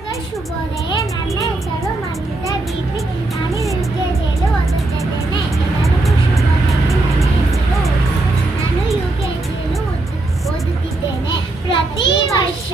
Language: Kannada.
ಶುಭೋದಯ. ನನ್ನ ಹೆಸರು ಮಂಜುಳಾ ಬಿಪಿ. ನಾನು ಯುಕೆಜಿಯಲ್ಲಿ ಓದುತ್ತಿದ್ದೇನೆ. ಎಲ್ಲರಿಗೂ ಶುಭೋದಯ. ನಾನು ಯುಕೆಜಿಯಲ್ಲಿ ಓದುತ್ತಿದ್ದೇನೆ. ಪ್ರತಿ ವರ್ಷ